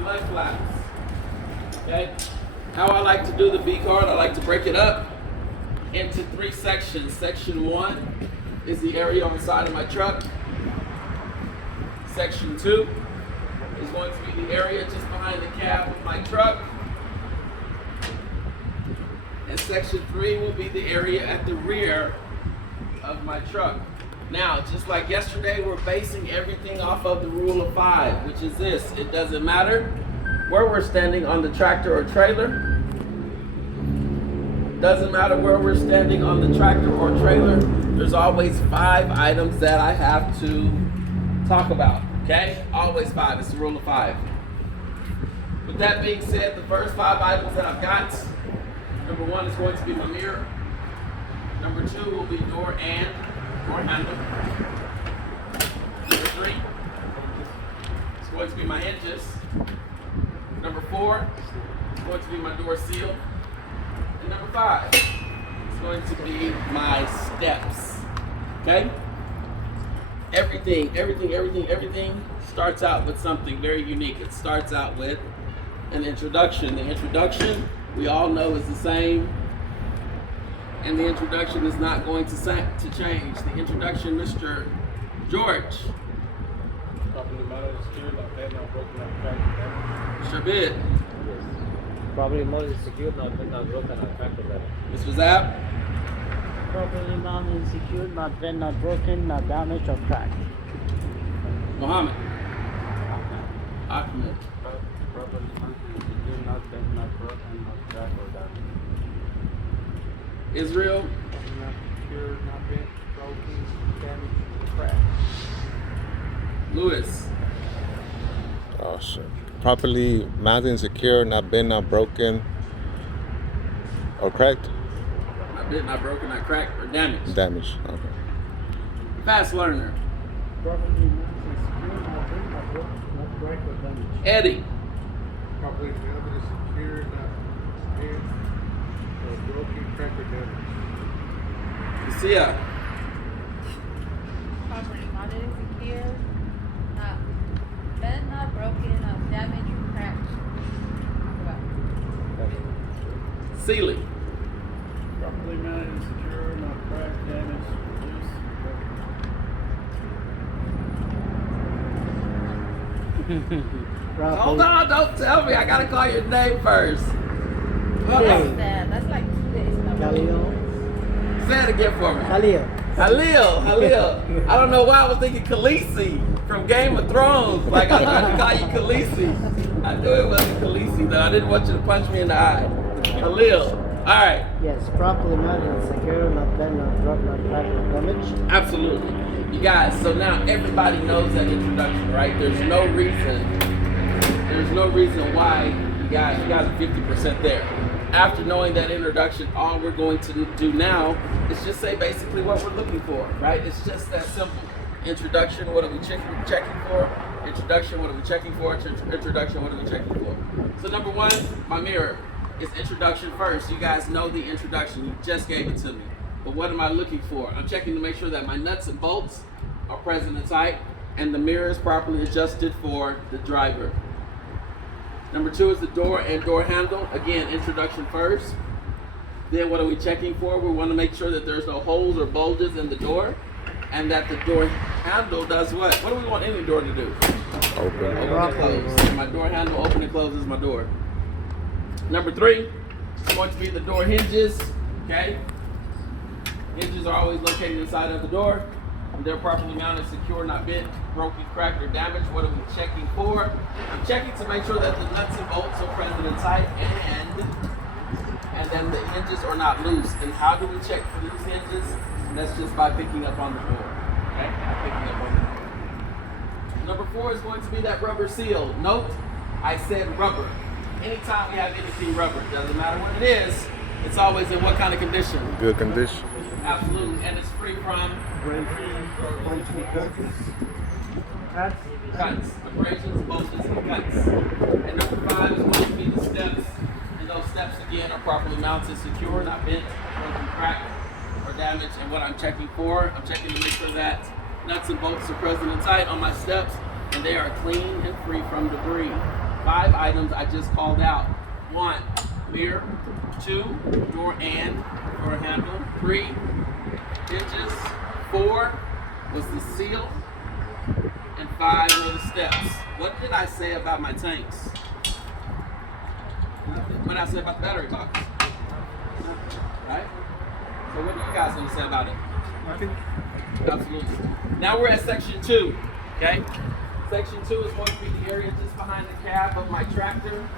my mud flaps. Okay? How I like to do the V card, I like to break it up into 3 sections. Section 1 is the area on the side of my truck. Section 2 is going to be the area just behind the cab of my truck. And section 3 will be the area at the rear of my truck. Now, just like yesterday, we're basing everything off of the rule of 5, which is this. It doesn't matter where we're standing on the tractor or trailer. Doesn't matter where we're standing on the tractor or trailer. There's always 5 items that I have to talk about, okay? Always 5, it's the rule of 5. With that being said, the first 5 items that I've got, number 1 is going to be my mirror. Number 2 will be door handle. Number 3 is going to be my hinges. Number 4 is going to be my door seal. And number 5 is going to be my steps. Okay? Everything starts out with something very unique. It starts out with an introduction. The introduction, we all know, is the same. And the introduction is not going to change. The introduction, Mr. George. Properly mounted and secured, not bent, not broken, not cracked. Mr. Bid. Properly mounted and secured, not bent, not broken, not cracked. Mr. Zap. Properly mounted and secured, not bent, not broken, not damaged or cracked. Muhammad. Ahmed. Properly mounted and secured, not bent, not broken, not cracked or damaged. Israel. Not secured, not bent, broken, damaged, or cracked. Lewis. Oh shit. Properly mounted and secure, not bent, not broken, or cracked? Not bent, not broken, not cracked, or damaged. Damaged. Okay. Fast learner. Properly mounted and secured, not bent, not broken, not cracked or damaged. Eddie. Properly mounted and secured, not bent, or broken, cracked or damaged. Lucia. Properly mounted and secure, not bent, not broken, not damaged or cracked. Sealy. Properly mounted and secure, not cracked, damaged, loose, broken. Hold on, don't tell me. I gotta call your name first. That's like 2 days. Khalil. Say it again for me. Khalil. Halil. I don't know why I was thinking Khaleesi from Game of Thrones. Like I tried to call you Khaleesi. I knew it wasn't Khaleesi though. I didn't want you to punch me in the eye. Halil. All right. Yes, properly mounted and secure, not bent, not broken, not cracked or damaged. Absolutely. You guys, so now everybody knows that introduction, right? There's no reason why you guys are 50% there. After knowing that introduction, all we're going to do now is just say basically what we're looking for, right? It's just that simple. Introduction, what are we checking for? Introduction, what are we checking for? Introduction, what are we checking for? So number 1, my mirror is introduction first. You guys know the introduction. You just gave it to me. But what am I looking for? I'm checking to make sure that my nuts and bolts are present and tight, and the mirror is properly adjusted for the driver. Number 2 is the door and door handle. Again, introduction first. Then what are we checking for? We want to make sure that there's no holes or bulges in the door, and that the door handle does what? What do we want any door to do? Open. Open and close. So my door handle open and closes my door. Number 3 is going to be the door hinges. Okay? Hinges are always located inside of the door. They're properly mounted, secure, not bent, broken, cracked, or damaged. What are we checking for? I'm checking to make sure that the nuts and bolts are present and tight, and then the hinges are not loose. And how do we check for loose hinges? That's just by picking up on the door. Okay? By picking up on the door. Number 4 is going to be that rubber seal. Note, I said rubber. Anytime we have anything rubber, it doesn't matter what it is, it's always in what kind of condition? Good condition. Absolutely, and it's free from cuts, abrasions, bulges, and cuts. And number 5 is going to be the steps, and those steps again are properly mounted, secure, not bent, broken, cracked, or damaged. And what I'm checking for, I'm checking to make sure that nuts and bolts are present and tight on my steps, and they are clean and free from debris. 5 items I just called out. 1, mirror. 2, door and door handle. 3, hinges. 4 was the seal. And 5 were the steps. What did I say about my tanks? What did I say about the battery box? Right? So what do you guys want to say about it? Absolutely. Now we're at section 2. Okay? Section 2 is going to be the area just behind the cab of my tractor.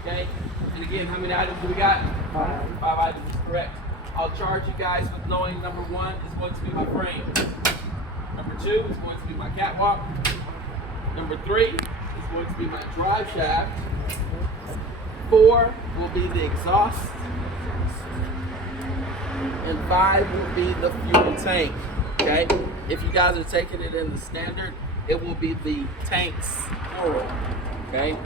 Okay? And again, how many items do we got? 5 items is correct. I'll charge you guys with knowing number 1 is going to be my frame. Number 2 is going to be my catwalk. Number 3 is going to be my drive shaft. 4 will be the exhaust. And 5 will be the fuel tank. Okay? If you guys are taking it in the standard, it will be the tanks plural. Okay?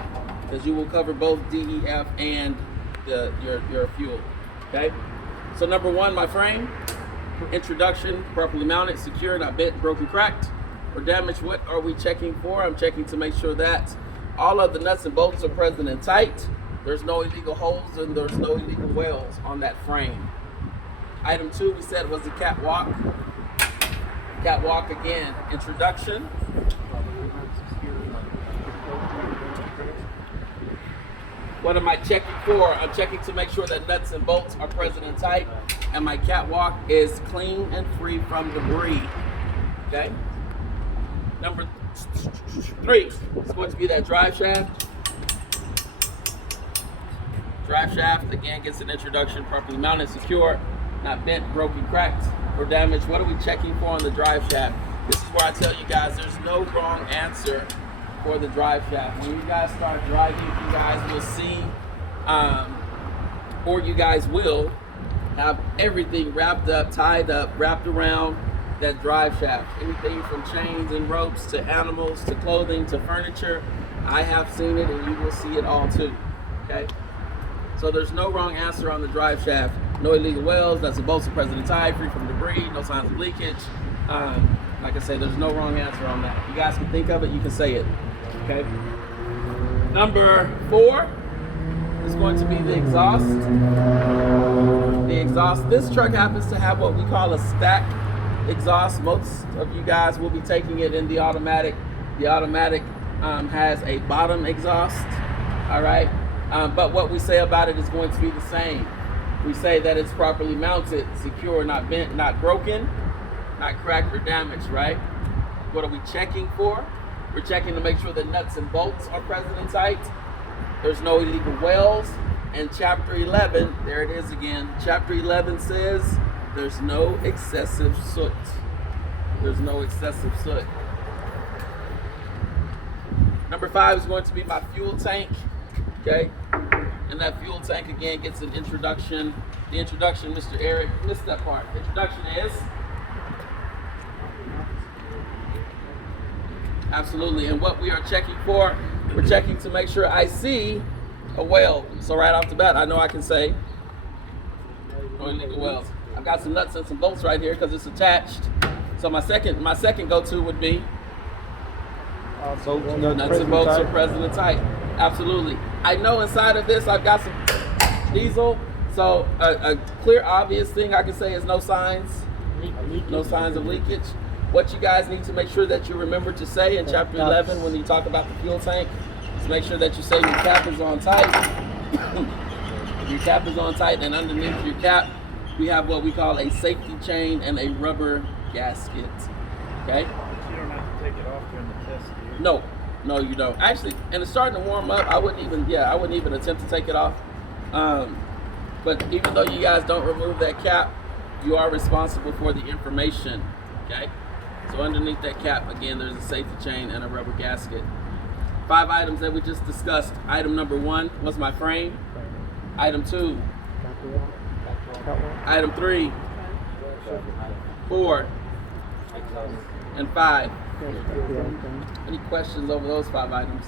Because you will cover both DEF and your fuel. Okay? So number 1, my frame. Introduction, properly mounted, secured, not bent, broken, cracked, or damaged. What are we checking for? I'm checking to make sure that all of the nuts and bolts are present and tight. There's no illegal holes and there's no illegal welds on that frame. Item 2 we said was the catwalk. Catwalk again, introduction. What am I checking for? I'm checking to make sure that nuts and bolts are present and tight, and my catwalk is clean and free from debris. Okay? Number 3 is going to be that drive shaft. Drive shaft again gets an introduction, properly mounted, secure, not bent, broken, cracked, or damaged. What are we checking for on the drive shaft? This is where I tell you guys there's no wrong answer for the drive shaft. When you guys start driving, you guys will see, or you guys will have everything wrapped up, tied up, wrapped around that drive shaft. Anything from chains and ropes to animals to clothing to furniture. I have seen it and you will see it all too. Okay? So there's no wrong answer on the drive shaft. No illegal welds, that's a bolts are present and tied, free from debris, no signs of leakage. Like I say, there's no wrong answer on that. If you guys can think of it, you can say it. Okay? Number 4 is going to be the exhaust. The exhaust. This truck happens to have what we call a stack exhaust. Most of you guys will be taking it in the automatic. The automatic has a bottom exhaust. All right? But what we say about it is going to be the same. We say that it's properly mounted, secure, not bent, not broken, not cracked or damaged, right? What are we checking for? We're checking to make sure the nuts and bolts are present and tight. There's no illegal welds. And chapter 11, there it is again. Chapter 11 says there's no excessive soot. There's no excessive soot. Number 5 is going to be my fuel tank. Okay? And that fuel tank again gets an introduction. The introduction, Mr. Eric missed that part. The introduction is absolutely. And what we are checking for, we're checking to make sure I see a weld. So right off the bat, I know I can say no illegal welds. I've got some nuts and some bolts right here because it's attached. So my second go-to would be nuts and bolts are present and tight. Absolutely. I know inside of this I've got some diesel. So a clear, obvious thing I can say is no signs. No signs of leakage. What you guys need to make sure that you remember to say in chapter 11 when you talk about the fuel tank is make sure that you say your cap is on tight. Your cap is on tight, and underneath your cap we have what we call a safety chain and a rubber gasket. Okay? You don't have to take it off during the test, do you? No, you don't. Actually, and it's starting to warm up. I wouldn't even attempt to take it off. But even though you guys don't remove that cap, you are responsible for the information. Okay? So underneath that cap, again, there's a safety chain and a rubber gasket. 5 items that we just discussed. Item number 1 was my frame. Item 2. Item 3. 4. And 5. Any questions over those 5 items?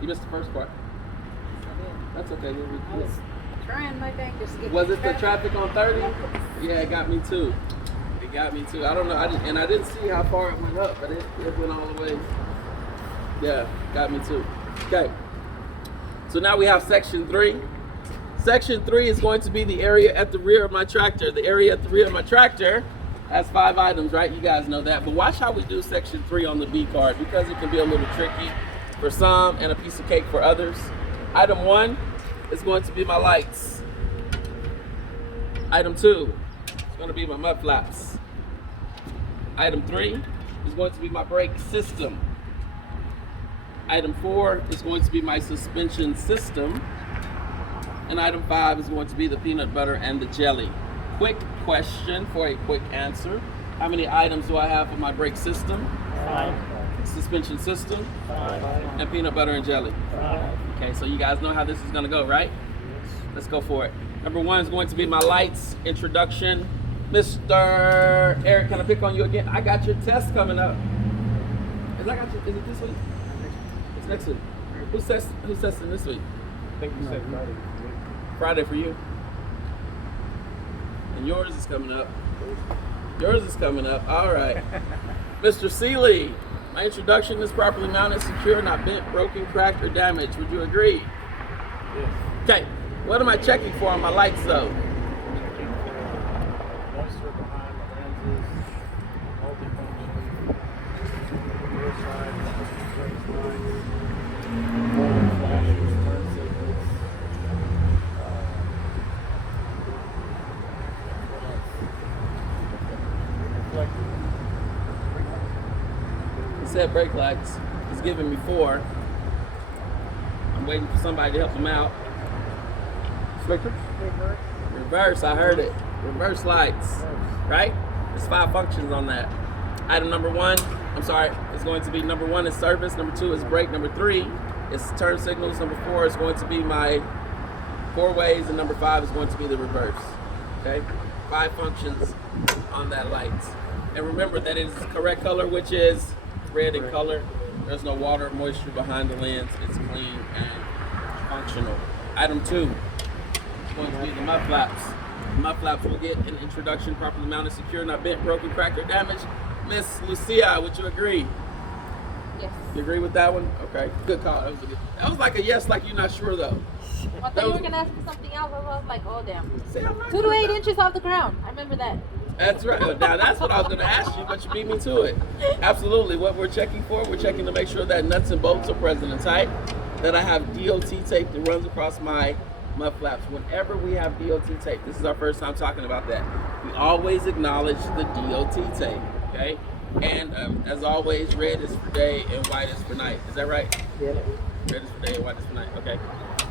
You missed the first part. That's okay. Trying my fingers to get Was it the traffic on 30? Yeah, it got me too. I don't know. I didn't see how far it went up, but it went all the way Yeah, got me too. Okay. So now we have section 3. Section 3 is going to be the area at the rear of my tractor. The area at the rear of my tractor has 5 items, right? You guys know that. But watch how we do section 3 on the B card, because it can be a little tricky for some and a piece of cake for others. Item 1 is going to be my lights. Item 2 is going to be my mud flaps. Item 3 is going to be my brake system. Item 4 is going to be my suspension system. And item 5 is going to be the peanut butter and the jelly. Quick question for a quick answer. How many items do I have for my brake system, 5. suspension system, 5. and peanut butter and jelly? 5. Okay, so you guys know how this is gonna go, right? Let's go for it. Number 1 is going to be my lights introduction. Mr. Eric, can I pick on you again? I got your test coming up. Is it this week? It's next week. Who's testing this week? I think you said Friday. Friday for you. And yours is coming up. Yours is coming up. All right. Mr. Seeley, my introduction is properly mounted, secure, not bent, broken, cracked, or damaged. Would you agree? Yes. Okay. What am I checking for on my lights, though? Checking for moisture behind the lenses, multifunction, rear side, brake lines, forward flashes, turn signals. Reflector. He said brake lights. He's giving me 4. I'm waiting for somebody to help him out. Reverse. Reverse, I heard it. Reverse lights, right? There's 5 functions on that. Item number 1, it's going to be number 1 is service, number 2 is brake, number 3 is turn signals, number 4 is going to be my 4 ways, and number 5 is going to be the reverse. Okay? 5 functions on that light. And remember that it is the correct color, which is red in color. There's no water or moisture behind the lens. It's clean and functional. Item 2. Going to be the mud flaps. The mud flaps will get an introduction, properly mounted, secure, not bent, broken, cracked, or damaged. Miss Lucia, would you agree? Yes. You agree with that one? Okay, good call. That was like a yes, like you're not sure though. I thought you were gonna ask me something else. I was like, oh damn. See, I'm not 2 to good 8 at that. inches off the ground. I remember that. That's right. Now that's what I was going to ask you, but you beat me to it. Absolutely. What we're checking for, we're checking to make sure that nuts and bolts are present and tight. That I have DOT tape that runs across my mud flaps. Whenever we have DOT tape, this is our first time talking about that. We always acknowledge the DOT tape, okay? And as always, red is for day and white is for night. Is that right? Yeah. Red is for day and white is for night. Okay.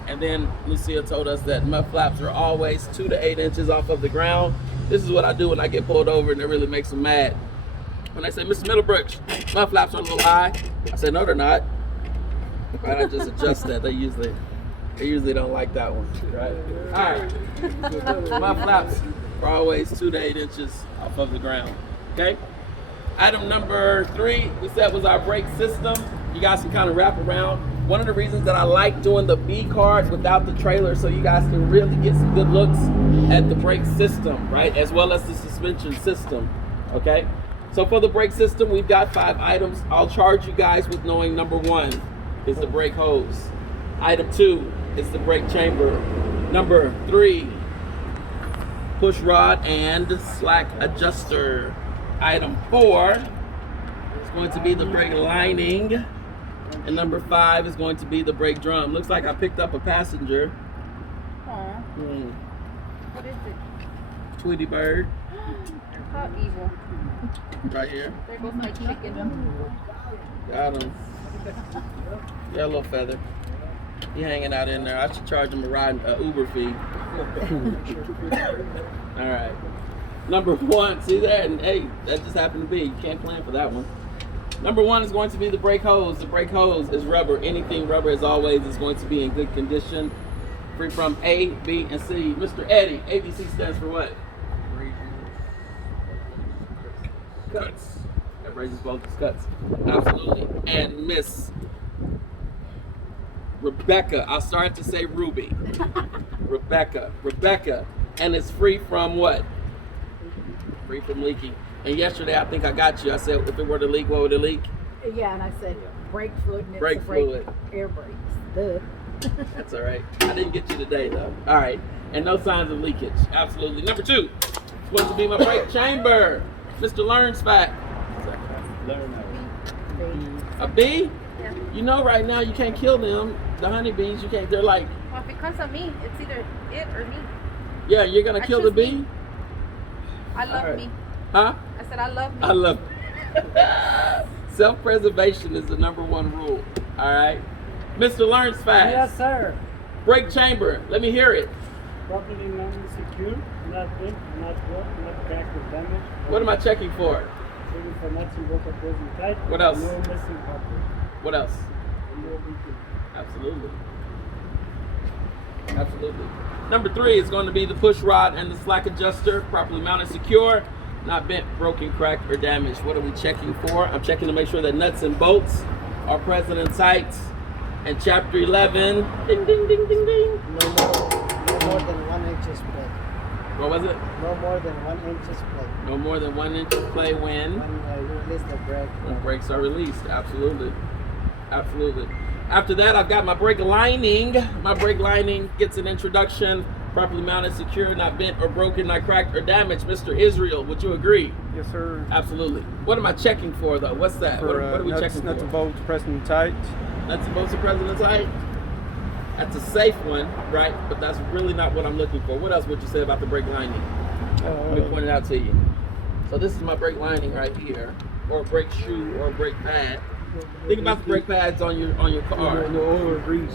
And then Lucia told us that mud flaps are always 2 to 8 inches off of the ground. This is what I do when I get pulled over and it really makes them mad. When they say, Mr. Middlebrooks, mud flaps are a little high. I say, no, they're not. Right, I just adjust that. They usually don't like that one, right? All right. Mud flaps are always 2 to 8 inches off of the ground. Okay. Item number 3 we said was our brake system. You guys can kind of wrap around. One of the reasons that I like doing the B card without the trailer, so you guys can really get some good looks at the brake system, right? As well as the suspension system, okay? So for the brake system, we've got 5 items. I'll charge you guys with knowing number 1 is the brake hose. Item 2 is the brake chamber. Number 3, push rod and slack adjuster. Item 4 is going to be the brake lining. And number 5 is going to be the brake drum. Looks like I picked up a passenger. Aw, what is it? Tweety bird, How evil. right here. There goes my chicken. Got him. Got a little feather. He hanging out in there. I should charge him a Uber fee. All right. Number 1, see that? And hey, that just happened to be. You can't plan for that one. Number 1 is going to be the brake hose. The brake hose is rubber. Anything rubber, as always, is going to be in good condition. Free from A, B, and C. Mr. Eddie, ABC stands for what? Cuts. That raises both its cuts. Absolutely. And Miss Rebecca. I started to say Ruby. Rebecca. And it's free from what? Free from leaking. And yesterday, I think I got you. I said, if it were to leak, what would it leak? Yeah, and I said brake fluid, and it's Brake a brake, fluid. air brakes. Duh. That's all right. I didn't get you today, though. All right. And no signs of leakage. Absolutely. Number 2 is going to be my brake chamber. Mr. Learns fact. A bee? Yeah. You know right now you can't kill them. The honeybees, you can't. They're like, Well, if it comes to me, it's either it or me. yeah, you're going to I kill the choose bee? me. I love Alright. me. Huh? I said I love me. I love self-preservation is the #1 rule. All right. Mr. Learns fast. Yes, sir. Brake chamber. Let me hear it. Properly mounted, secure, not bent, not broken, not cracked or damaged. What am I checking for? Checking for nuts and bolt opposing tight. What else? No missing copper. What else? And no leaking. Absolutely. Absolutely. Number 3 is going to be the push rod and the slack adjuster, properly mounted, secure, not bent, broken, cracked, or damaged. What are we checking for? I'm checking to make sure that nuts and bolts are present and tight. And chapter 11, ding, ding, ding, ding, ding. No more than 1 inch play. What was it? No more than 1 inch play. No more than 1 inch of play when You release the brake. brakes are released. Absolutely. Absolutely. After that, I've got my brake lining. My brake lining gets an introduction. Properly mounted, secure, not bent or broken, not cracked or damaged. Mr. Israel, would you agree? Yes, sir. Absolutely. What am I checking for, though? What's that? What are we nuts, checking nuts for? and bolts pressed and tight. Nuts and bolts are present and tight? That's a safe one, right? But that's really not what I'm looking for. What else would you say about the brake lining? Let me point it out to you. So this is my brake lining right here, or a brake shoe, or a brake pad. Think about the brake pads on your car. No oil or grease.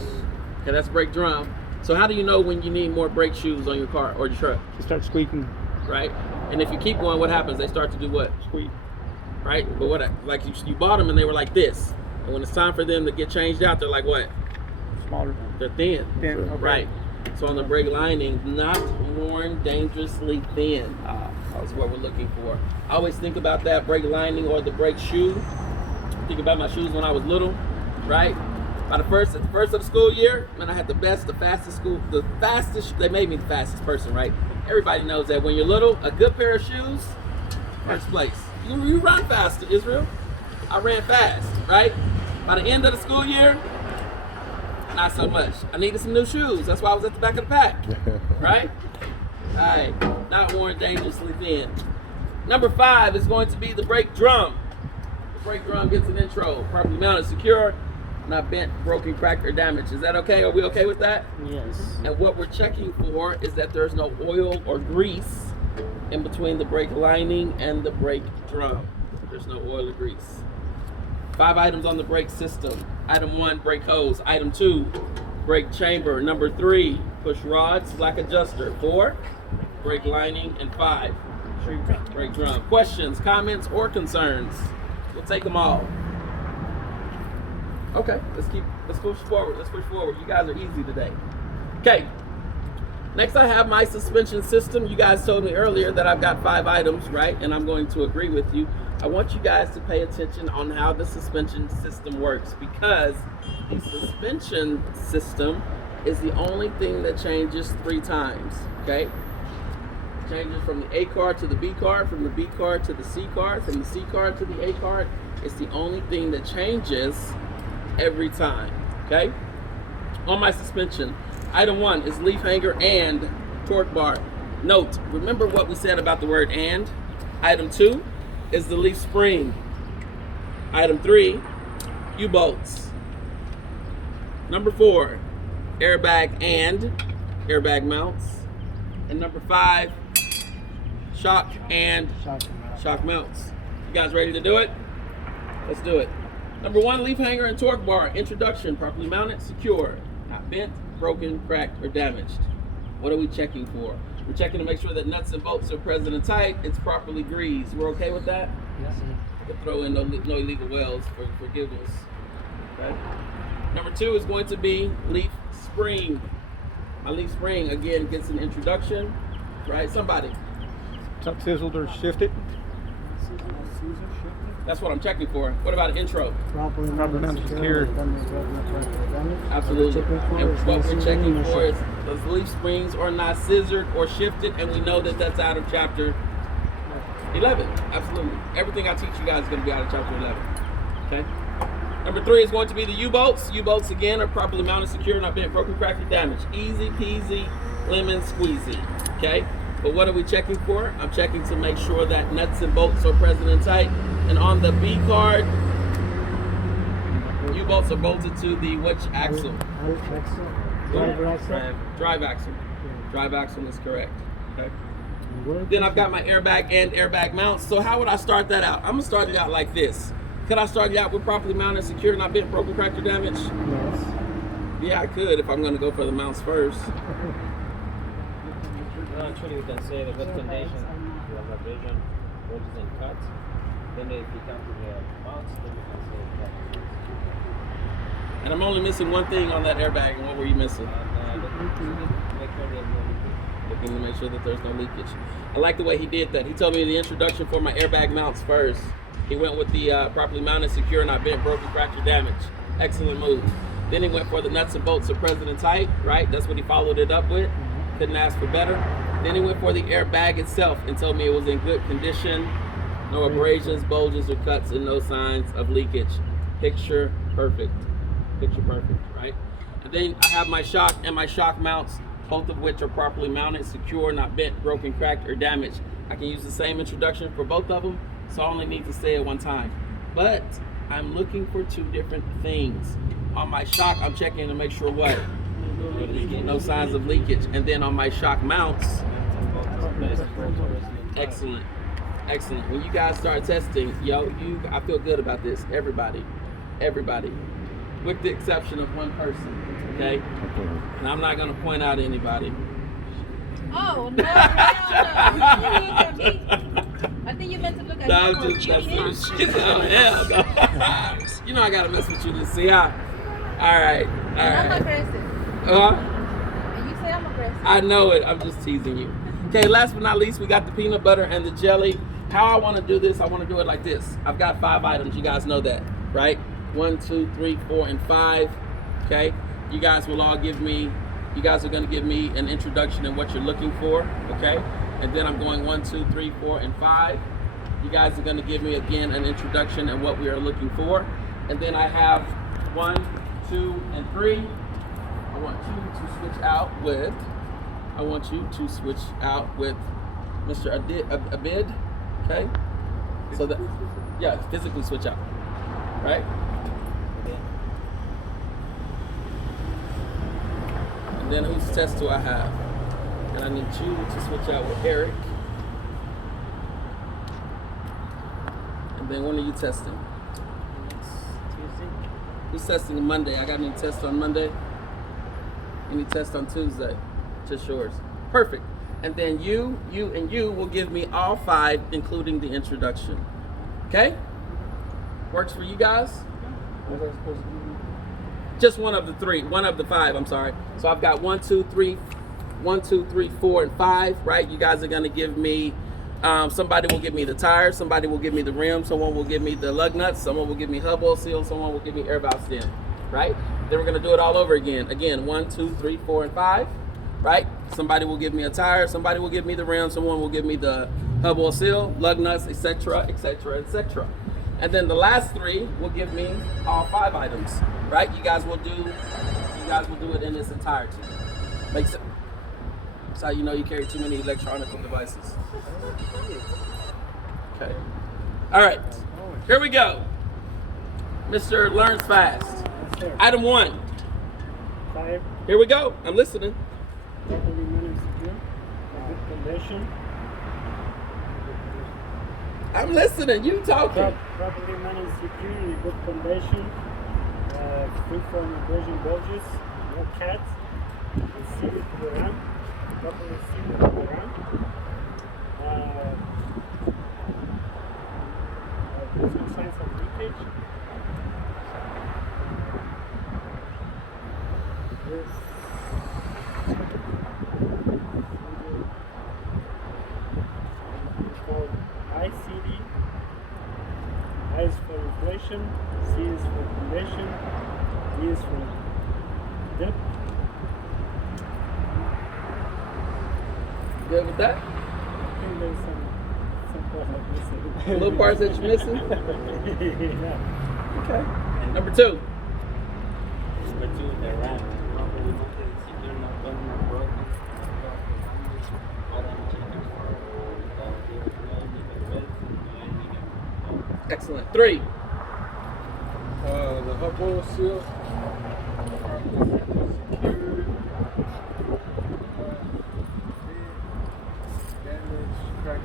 Okay, that's brake drum. So how do you know when you need more brake shoes on your car or your truck, It starts squeaking. right? And if you keep going, what happens? They start to do what? Squeak. Right? But what? Like you bought them and they were like this, and when it's time for them to get changed out, they're like what? Smaller. They're thin. Thin, okay. Right. So on the brake lining, not worn dangerously thin. That's what we're looking for. I always think about that brake lining or the brake shoe. Think about my shoes when I was little, right? By the first of the school year, man, I had the fastest. They made me the fastest person, right? Everybody knows that when you're little, a good pair of shoes, first place. You run faster, Israel. I ran fast, right? By the end of the school year, not so much. I needed some new shoes. That's why I was at the back of the pack, right? All right, not worn dangerously thin. Number 5 is going to be the brake drum. The brake drum gets an intro. Properly mounted, secure, not bent, broken, cracked, or damaged. Is that okay? Are we okay with that? Yes. And what we're checking for is that there's no oil or grease in between the brake lining and the brake drum. There's no oil or grease. 5 items on the brake system. Item 1, brake hose. Item 2, brake chamber. Number 3, push rod, slack adjuster. 4, brake lining. And 5, brake drum. Questions, comments, or concerns? We'll take them all. Okay, let's push forward. You guys are easy today. Okay. Next, I have my suspension system. You guys told me earlier that I've got 5 items, right? And I'm going to agree with you. I want you guys to pay attention on how the suspension system works, because the suspension system is the only thing that changes 3 times, okay? Changes from the A card to the B card, from the B card to the C card, from the C card to the A card. It's the only thing that changes every time, okay? On my suspension, item 1 is leaf hanger and torque bar. Note, remember what we said about the word and? Item 2 is the leaf spring. Item 3, U-bolts. Number 4, airbag and airbag mounts. And number 5, shock and shock mounts. You guys ready to do it? Let's do it. Number 1, leaf hanger and torque bar. Introduction, properly mounted, secure, not bent, broken, cracked, or damaged. What are we checking for? We're checking to make sure that nuts and bolts are present and tight. It's properly greased. We're okay with that? Yes, sir. We'll throw in no illegal wells for forgiveness. Okay. Number 2 is going to be leaf spring. My leaf spring, again, gets an introduction. Right? Somebody. Tuck sizzled or shifted. That's what I'm checking for. What about an intro? Properly mounted, secure. Absolutely. And what we're checking for is those leaf springs are not scissored or shifted, and we know that that's out of chapter 11. Absolutely. Everything I teach you guys is going to be out of chapter 11. Okay? Number 3 is going to be the U-bolts. U-bolts, again, are properly mounted, secure, not bent, broken, cracked, or damaged. Easy peasy, lemon squeezy, okay? But what are we checking for? I'm checking to make sure that nuts and bolts are present and tight. And on the B card, U-bolts are bolted to the which axle? Driver axle. Drive axle. Drive axle is correct, okay? Then I've got my airbag and airbag mounts. So how would I start that out? I'm gonna start it out like this. Could I start it out with properly mounted, secure, not bent, broken, cracked, or damaged? Yes. Yeah, I could if I'm gonna go for the mounts first. No, actually, we can say the good condition, you have abrasion, bulges and cuts. Then if you come to the mounts, then you can say that. And I'm only missing one thing on that airbag. And what were you missing? Make sure there's no leakage. Looking to make sure that there's no leakage. I like the way he did that. He told me the introduction for my airbag mounts first. He went with the properly mounted, secure, not bent, broken, cracked, or damaged. Excellent move. Then he went for the nuts and bolts are present and tight, right? That's what he followed it up with. Couldn't ask for better. Then he went for the airbag itself and told me it was in good condition. No abrasions, bulges, or cuts, and no signs of leakage. Picture perfect. Picture perfect, right? And then I have my shock and my shock mounts, both of which are properly mounted, secure, not bent, broken, cracked, or damaged. I can use the same introduction for both of them, so I only need to say it one time. But I'm looking for 2 different things. On my shock, I'm checking to make sure what? No signs of leakage. And then on my shock mounts, excellent, excellent. When you guys start testing, I feel good about this. Everybody, with the exception of one person, okay? And I'm not gonna point out anybody. Oh, no, hell no. I think you meant to look at No, him I'm or just cheat him. messing with you. Oh, hell no. You know I gotta mess with you to see how. All right. And I'm aggressive. And you say I'm aggressive. I know it. I'm just teasing you. Okay, last but not least, we got the peanut butter and the jelly. How I want to do this, I want to do it like this. I've got 5 items. You guys know that, right? 1, 2, 3, 4, and 5. Okay. You guys are going to give me an introduction and what you're looking for. Okay. And then I'm going 1, 2, 3, 4, and 5. You guys are going to give me again an introduction and what we are looking for. And then I have 1, 2, and 3. I want you to switch out with Mr. Abid. Okay. So that, yeah, physically switch out. Right? And then whose test do I have? And I need you to switch out with Eric. And then when are you testing? Tuesday. Who's testing on Monday? I got any tests on Monday? Any tests on Tuesday? Just yours. Perfect. And then you will give me all 5, including the introduction. Okay? Works for you guys? Just one of the 5, I'm sorry. So I've got 1, 2, 3, 4, and 5, right? You guys are gonna give me, somebody will give me the tires, somebody will give me the rim, someone will give me the lug nuts, someone will give me hub oil seal, someone will give me air valve stem, right? Then we're gonna do it all over again. Again, 1, 2, 3, 4, and 5, right? Somebody will give me a tire, somebody will give me the rim, someone will give me the hub oil seal, lug nuts, etc., etc., etc. And then the last 3 will give me all 5 items, right? You guys will do it in its entirety. Makes sense. That's how you know you carry too many electronic devices. Okay. All right. Here we go. Mr. Learns Fast. Yes, sir. Item 1. 5. Here we go. I'm listening. Properly managed, secure. A good condition. I'm listening. You talking. Properly managed, secure, in good condition. Free from abrasion bulges, no cuts. And sealed to the ram. Properly sealed to the ram. There's no signs of leakage. This is called ICD. I is for inflation, C is for condition, D is for depth. Good with that? I think there's some parts I'm missing. Little parts that you're missing? Yeah. Okay. Number 2. Number 2, the RAM. Properly mounted, secure, not bent, not broken. Excellent. 3. The hub oil seal. Secured. Damage, crack.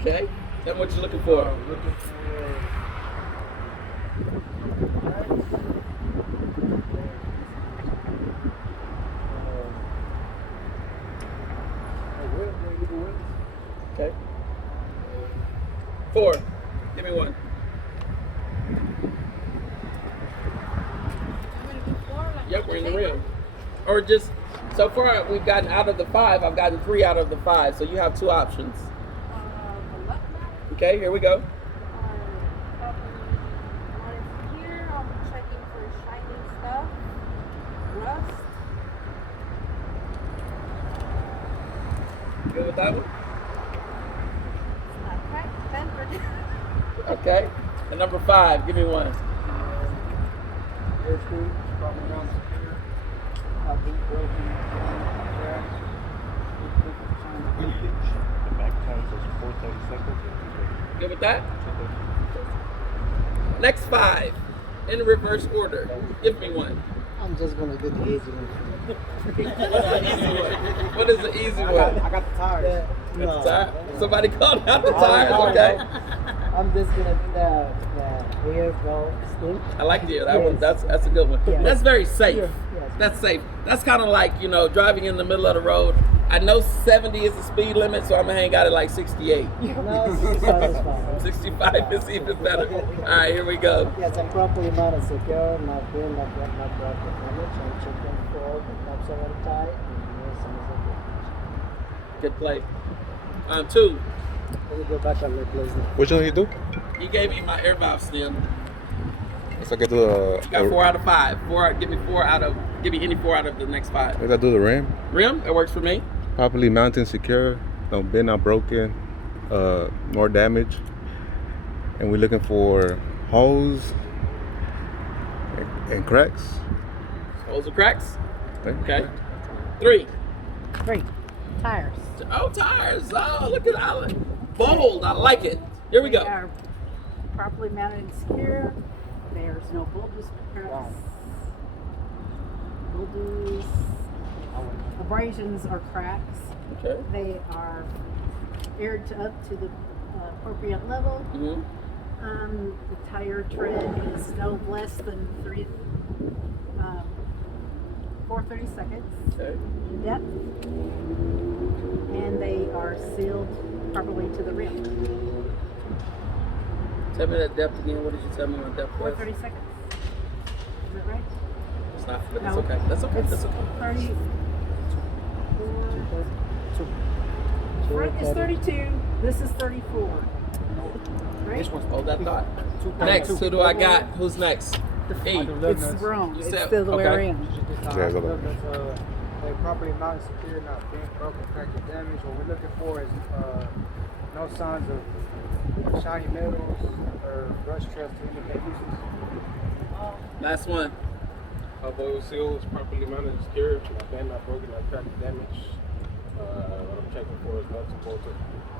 Okay. Then what you looking for? Looking for Okay. 4. Give me 1. Yep, we're in the rim. Or just, so far we've gotten out of the 5, I've gotten 3 out of the 5, so you have 2 options. The left map, Okay, here we go. here, I'm checking for shiny stuff, rust. Good with that one? It's not cracked, tempered. Okay. And number 5, give me 1. air screw, probably around secure. Not being broken. The back time says 4:30 seconds. Good with that? Next 5, in reverse order. Give me 1. I'm just gonna do the easy one. What is the easy one? I got the tires. Got the tire? Somebody called out the tires, okay? I'm just gonna do the air go stick. I like the that one. That's a good one. Yes. That's very safe. Yes. That's safe. That's kind of like, driving in the middle of the road. I know 70 is the speed limit, so I'm gonna hang out at like 68. No, 65 is fine. 65 is even better. All right, here we go. Yes, I'm properly mounted, secure, not been, not broken damage. I'm checking for the cups are tight. Good play. 2. Let me go back and replace it. Which one you do? You gave me my air valve stem. So I can do the. You got 4 out of 5. 4. Give me any 4 out of the next 5. I gotta do the rim. Rim, that works for me. Properly mounted, secure, no bent, not broken, more damage. And we're looking for holes and cracks. Holes and cracks. Okay. 3. 3. Tires. Oh, tires. Oh, look at that. Bold. I like it. Here we They go. are properly mounted and secure. There's no bulges, cracks, bulges, abrasions or cracks. Okay. They are aired up to the appropriate level. Mm-hmm. The tire tread is no less than 430 seconds Okay. in depth, and they are sealed properly to the rim. Tell me that depth again. What did you tell me what depth was? 430 seconds. Is that right? It's not. But No. it's okay. That's okay. It's That's okay. 30. Front is 32. This is 34. Right? Hold that thought. Next, who do I got? Who's next? E. It's wrong. You It's said- still the way okay. around. Yeah, go They properly mounted, secure, not being broken, cracked, or damaged. What we're looking for is no signs of shiny metals or rust trails to indicate uses. Last one. Hub oil seal is properly mounted and secured, not bent, not broken, not cracked, or damaged. What I'm checking for is nuts and bolts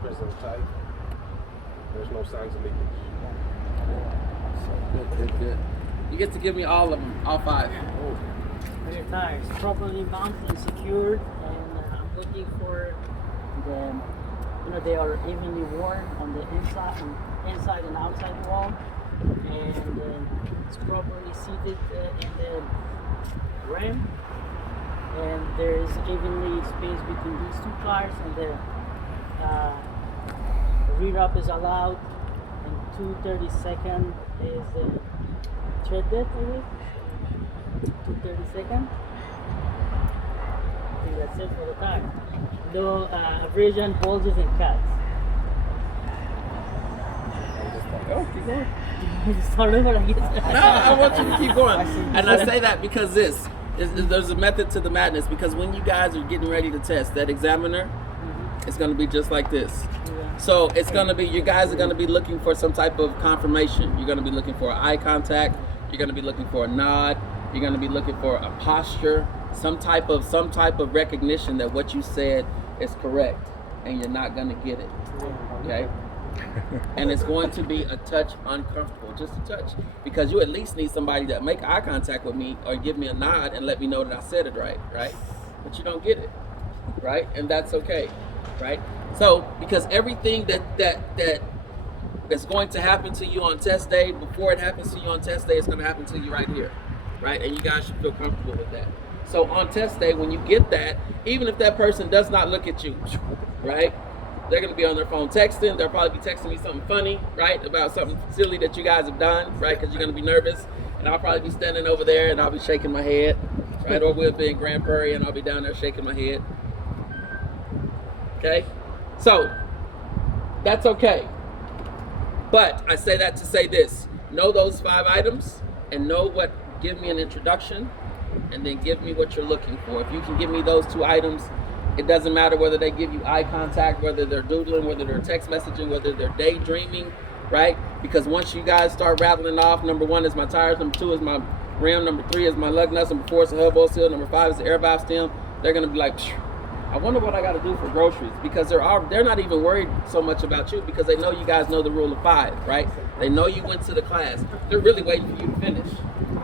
present tight. There's no signs of leakage. Good. You get to give me all of them, all 5. Rear tires properly mounted and secured, and I'm looking for the, they are evenly worn on the inside and outside wall, and it's properly seated in the rim, and there is evenly space between these 2 tires, and the rear up is allowed, and 232nd is tread depth, I guess. 232nd. I think that's it for the tire. No abrasion, bulges, and cuts. Oh, keep going. Start over, I guess. No, I want you to keep going. And I say that because there's a method to the madness. Because when you guys are getting ready to test, that examiner is going to be just like this. Yeah. So it's gonna be, you guys are gonna be looking for some type of confirmation. You're gonna be looking for eye contact. You're gonna be looking for a nod. You're gonna be looking for a posture, some type of recognition that what you said is correct, and you're not gonna get it. Okay. And it's going to be a touch uncomfortable, just a touch, because you at least need somebody that make eye contact with me or give me a nod and let me know that I said it right? But you don't get it, right? And that's okay, right? So, because everything that's going to happen to you on test day, before it happens to you on test day, it's going to happen to you right here, right? And you guys should feel comfortable with that. So on test day, when you get that, even if that person does not look at you, right? They're going to be on their phone texting. They'll probably be texting me something funny, right? About something silly that you guys have done, right? Because you're going to be nervous. And I'll probably be standing over there and I'll be shaking my head, right? Or we'll be in Grand Prairie and I'll be down there shaking my head. Okay? So, that's okay. But I say that to say this. Know those 5 items and give me an introduction and then give me what you're looking for. If you can give me those 2 items, it doesn't matter whether they give you eye contact, whether they're doodling, whether they're text messaging, whether they're daydreaming, right? Because once you guys start rattling off, number 1 is my tires, number 2 is my rim, number 3 is my lug nuts, number 4 is the hub oil seal, number 5 is the air valve stem, they're gonna be like, I wonder what I gotta do for groceries, because they're not even worried so much about you because they know you guys know the rule of 5, right? They know you went to the class. They're really waiting for you to finish.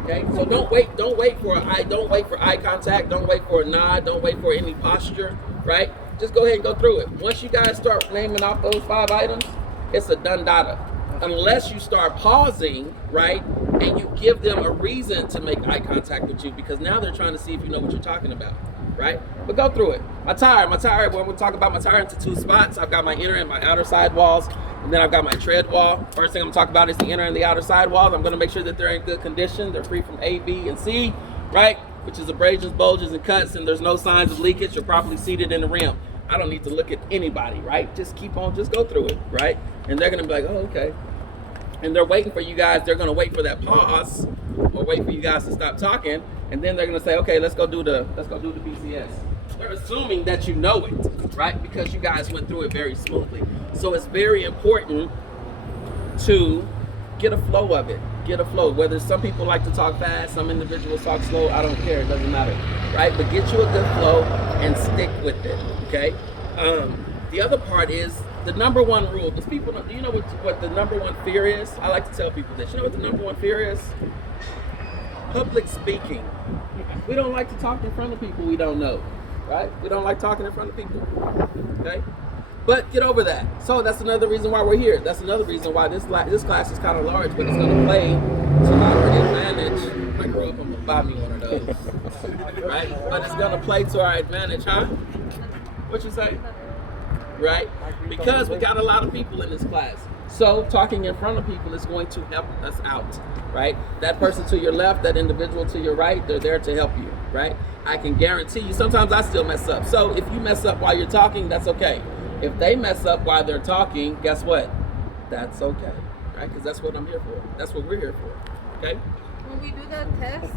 Okay, so don't wait for eye contact, don't wait for a nod, don't wait for any posture, right? Just go ahead and go through it. Once you guys start naming off those 5 items, it's a done data. Unless you start pausing, right, and you give them a reason to make eye contact with you, because now they're trying to see if you know what you're talking about, right? But go through it. My tire, when we talk about my tire into 2 spots, I've got my inner and my outer side walls. And then I've got my tread wall. First thing I'm gonna talk about is the inner and the outer side walls. I'm gonna make sure that they're in good condition. They're free from A, B, and C, right? Which is abrasions, bulges, and cuts, and there's no signs of leakage. You're properly seated in the rim. I don't need to look at anybody, right? Just go through it, right? And they're gonna be like, oh, okay. And they're waiting for you guys. They're gonna wait for that pause, or wait for you guys to stop talking, and then they're gonna say, okay, let's go do the BCS. They're assuming that you know it, right? Because you guys went through it very smoothly. So it's very important to get a flow of it. Get a flow. Whether some people like to talk fast, some individuals talk slow, I don't care. It doesn't matter, right? But get you a good flow and stick with it, okay? The other part is the number 1 rule. Does people know, do you know what the number 1 fear is? I like to tell people this. You know what the number 1 fear is? Public speaking. We don't like to talk in front of people we don't know. Right? We don't like talking in front of people. Okay? But get over that. So that's another reason why we're here. That's another reason why this class is kind of large, but it's going to play to our advantage. I grew up, I'm going to buy me one of those. Right? But it's going to play to our advantage, huh? What you say? Right? Because we got a lot of people in this class. So talking in front of people is going to help us out, right? That person to your left, that individual to your right, they're there to help you, right? I can guarantee you, sometimes I still mess up. So if you mess up while you're talking, that's okay. If they mess up while they're talking, guess what? That's okay, right? Because that's what I'm here for. That's what we're here for, okay? When we do the test,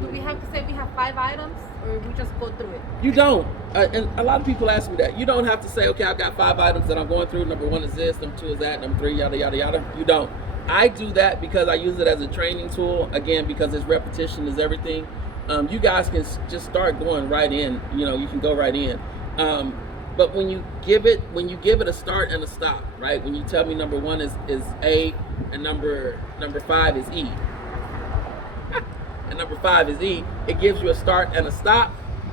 do we have to say we have 5 items, or we just go through it? You don't. And a lot of people ask me that. You don't have to say, okay, I've got 5 items that I'm going through. Number 1 is this, number 2 is that, number 3, yada, yada, yada. You don't. I do that because I use it as a training tool, again, because it's repetition is everything. You guys can just start going right in. You can go right in. But when you give it a start and a stop, right? When you tell me number 1 is A and number 5 is E, and number 5 is E, it gives you a start and a stop,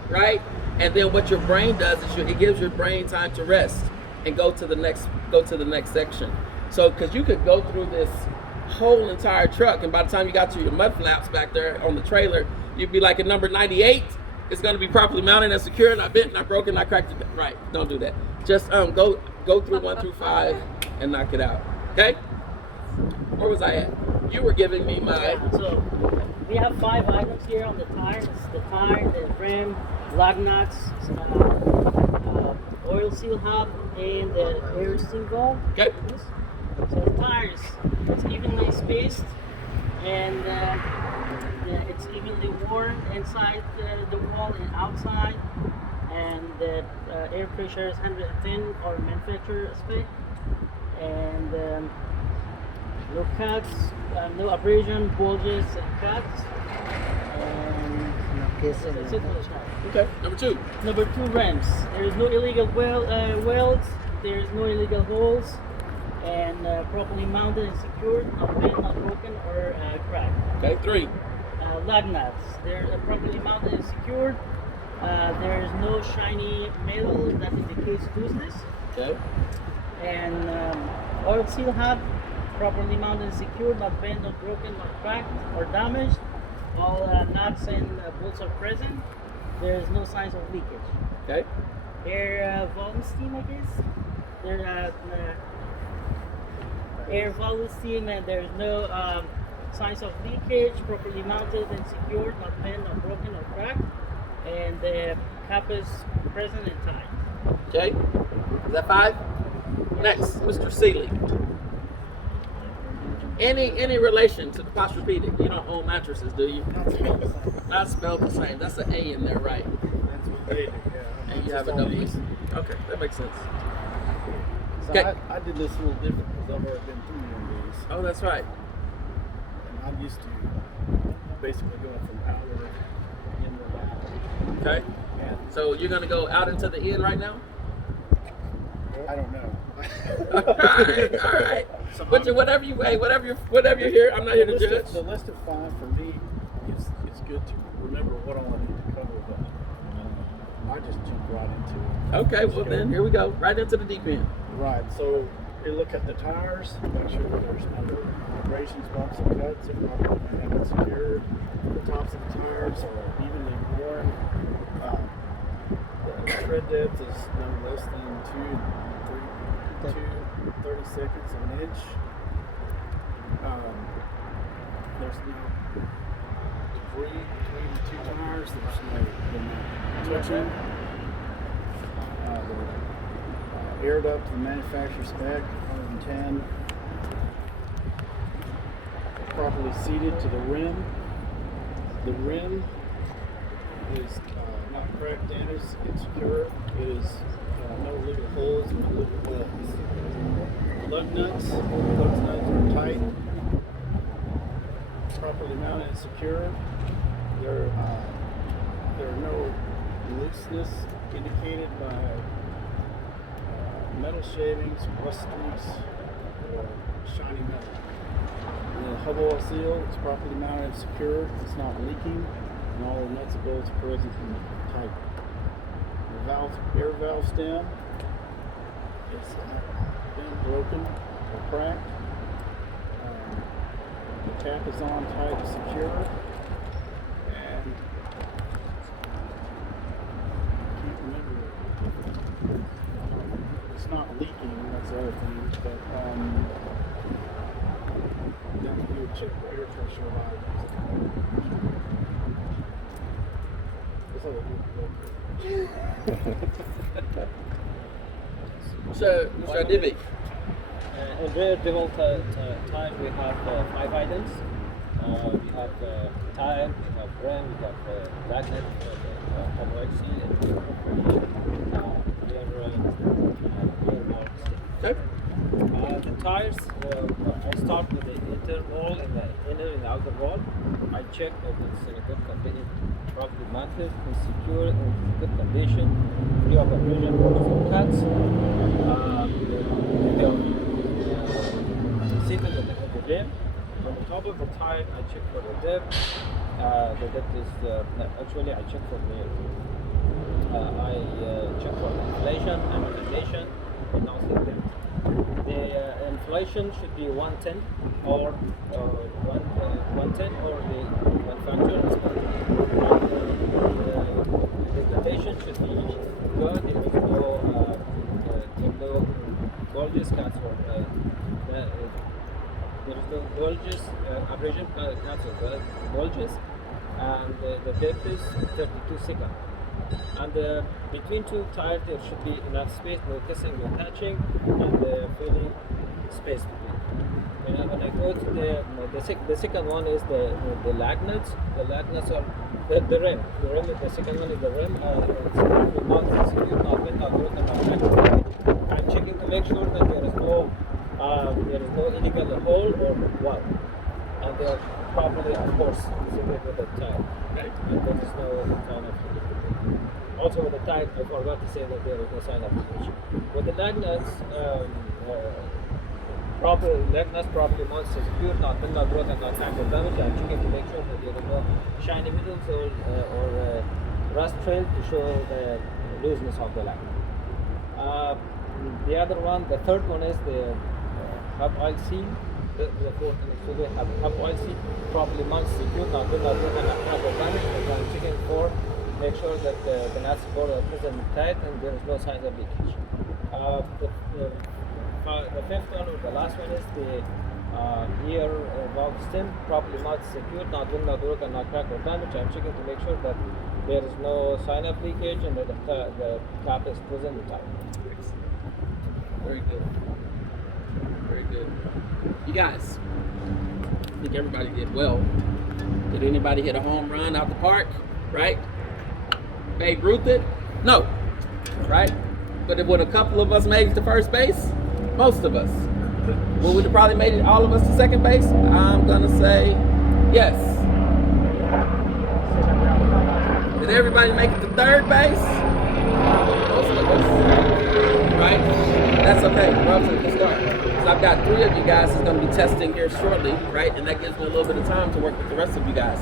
right? And then what your brain does is it gives your brain time to rest and go to the next section. So, because you could go through this whole entire truck, and by the time you got to your mud flaps back there on the trailer, you'd be like at number 98. It's going to be properly mounted and secure, not bent, not broken, not cracked. Right? Don't do that. Just go through 1 through 5 and knock it out. Okay? Where was I at? You were giving me my. So we have 5 items here on the tire. It's the tire, the rim, lug nuts, oil seal hub, and the air seal valve. Okay. So the tires, it's evenly spaced, and it's evenly worn inside the wall and outside, and the air pressure is 110 or manufacturer spec. and no cuts, no abrasion, bulges, and cuts. And that's it for the car. Okay. Number 2. Number 2, rims. There is no illegal welds. There is no illegal holes, and properly mounted and secured, not bent, not broken, or cracked. Okay. 3. Lug nuts. They're properly mounted and secured. There is no shiny metal that indicates looseness. Okay. And oil seal hub, properly mounted and secured, not bent, not broken, not cracked or damaged. All nuts and bolts are present. There is no signs of leakage. Okay. Air volume steam, I guess. There air volume steam, and there's no signs of leakage. Properly mounted and secured, not bent, not broken, or cracked. And the cap is present and tight. Okay. Is that 5? Next, Mr. Seeley. Any relation to the Posturepedic? You don't own mattresses, do you? Not spelled the same. That's an A in there, right? That's what they do, yeah. And you have a double E. Okay, that makes sense. So Okay. I did this a little different because I've already been through one of these. Oh, that's right. And I'm used to basically going from outward in the out. Okay. And So you're gonna go out into the end right now? I don't know. all right. But whatever you hear, I'm not here to judge. The list of 5 for me is good to remember what I want to cover, but I just jump right into it. Okay, well then here we go, right into the deep end. Right, so you look at the tires, make sure that there's no abrasions, bumps, and cuts, if not, and it's secured. The tops of the tires are evenly worn. The tread depth is no less than 32 of an inch. There's no debris between the 2 tires. There's no touching. They're aired up to the manufacturer spec, 110. Properly seated to the rim. The rim is not cracked, damaged, it's secure. It is no little holes, no little welds. Lug nuts are tight, properly mounted and secure. There are no looseness indicated by metal shavings, rust streaks, or shiny metal. The hub oil seal is properly mounted and secure. It's not leaking, and all the nuts and bolts are present and tight. The air valve stem is been broken or cracked. The tap is on tight and secure. And I can't remember. It's not leaking, that's the other thing, but then you would check the air pressure Mr. Adibi. In rear demo tire, we have 5 items. We have tire, we have rim, we have magnet, hydraulic seal, and rear bolts. Okay. The tires, I start with the inner wall and the inner and outer wall. I check if it's in a good condition, properly mounted and secure in good condition, free of abrasion, bulges, and cuts. Seated at the rim. On the top of the tire, I check for the depth. The depth is actually I check for check for inflation, amortization, and also depth. The inflation should be 110 or 110 or the manufacturer the degradation should be good. There is no bulges, cuts, or there is no bulges, abrasion, cuts, or bulges, and the depth is 32 seconds. And between 2 tires there should be enough space, no kissing, no touching, and filling space between. When I go to the second one is the lag nuts. The lag nuts are the rim. The rim. The second one is the rim. It's not secured, not bent, not broken, not cracked. I'm checking to make sure that there is no There is no illegal hole or wall, and they are properly, of course, secured with the tile. And there is no sign of leakage. Also with the tile, I forgot to say that there is no sign of leakage. With the lag nuts, lag nuts properly mounted, secured, not been not broken, not tangled damage. I'm checking to make sure that there is no shiny middles or rust trail to show the looseness of the lag. The other one, the third one is the hub oil seal. The fourth one is so we have hub oil seal properly mounted, secured, not been not broken, not tangled damage. I'm checking for make sure that the nuts board are present tight and there is no signs of leakage. The fifth one, or the last one, is the ear valve stem properly mounted, secured, not been not broken, not cracked or damaged. I'm checking to make sure that there is no sign of leakage and that the cap is present tight. Very good. Very good. You guys, I think everybody did well. Did anybody hit a home run out the park? Right? Babe Ruth it? No. Right? But would a couple of us made it to first base? Most of us. Well, we'd have probably made it all of us to second base? I'm gonna say yes. Did everybody make it to third base? Most of us. Right? That's okay. We're up to the start. So I've got 3 of you guys who's going to be testing here shortly, right? And that gives me a little bit of time to work with the rest of you guys.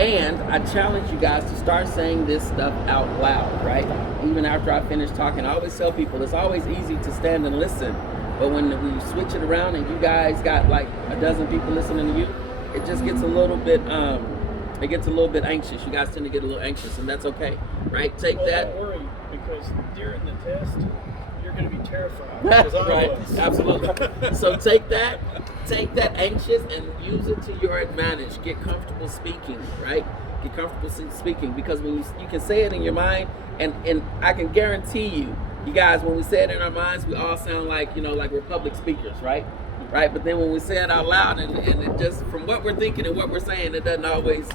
And I challenge you guys to start saying this stuff out loud, right? Even after I finish talking, I always tell people it's always easy to stand and listen. But when we switch it around and you guys got like a dozen people listening to you, it just gets a little bit, it gets a little bit anxious. You guys tend to get a little anxious, and that's okay, right? Take that. Don't worry, because during the test, you're going to be terrified. Because I Right, was. absolutely. So take that anxious and use it to your advantage. Get comfortable speaking, right? Get comfortable speaking, because when you can say it in your mind, and I can guarantee you guys, when we say it in our minds, we all sound like, like we're public speakers, right? Right, but then when we say it out loud, and it just from what we're thinking and what we're saying, it doesn't always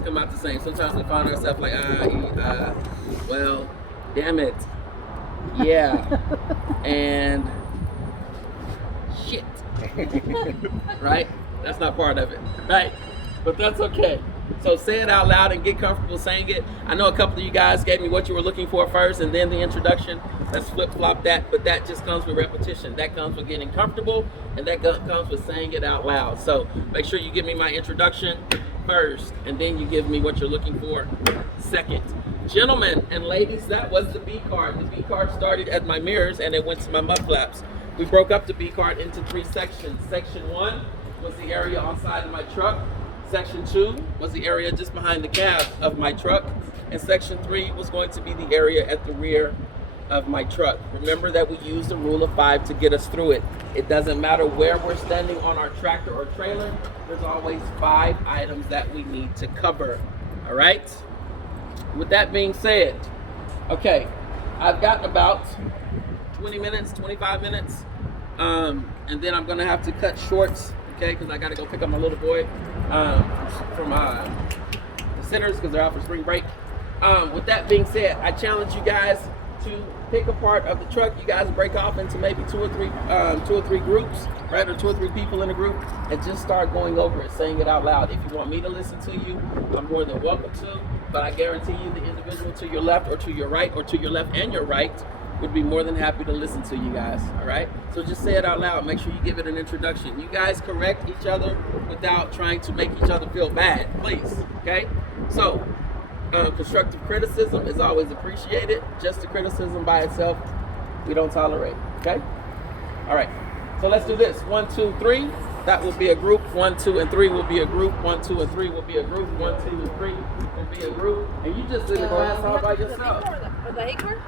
come out the same. Sometimes we find ourselves like, well, damn it, yeah, and shit, right? That's not part of it, right? But that's okay. So say it out loud and get comfortable saying it. I know a couple of you guys gave me what you were looking for first and then the introduction. Let's flip-flop that, but that just comes with repetition. That comes with getting comfortable, and that comes with saying it out loud. So make sure you give me my introduction first, and then you give me what you're looking for second. Gentlemen and ladies, that was the B card. The B card started at my mirrors, and it went to my mud flaps. We broke up the B card into 3 sections. Section 1 was the area on side of my truck. Section 2 was the area just behind the cab of my truck. And Section 3 was going to be the area at the rear of my truck. Remember that we use the rule of 5 to get us through it. It doesn't matter where we're standing on our tractor or trailer, there's always 5 items that we need to cover. All right? With that being said, okay, I've got about 20 minutes, 25 minutes, and then I'm gonna have to cut shorts, okay, because I gotta go pick up my little boy from the sitters because they're out for spring break. With that being said, I challenge you guys to pick a part of the truck. You guys break off into maybe 2 or 3 groups, right, or 2 or 3 people in a group, and just start going over it, saying it out loud. If you want me to listen to you, I'm more than welcome to, but I guarantee you the individual to your left or to your right or to your left and your right would be more than happy to listen to you guys, all right? So just say it out loud. Make sure you give it an introduction. You guys correct each other without trying to make each other feel bad, please, okay? So, constructive criticism is always appreciated. Just the criticism by itself, we don't tolerate, okay? All right, so let's do this. 1, 2, 3, that will be a group. 1, 2, and 3 will be a group. 1, 2, and 3 will be a group. 1, 2, and 3 will be a group. And you just in the class all by yourself. For the acre?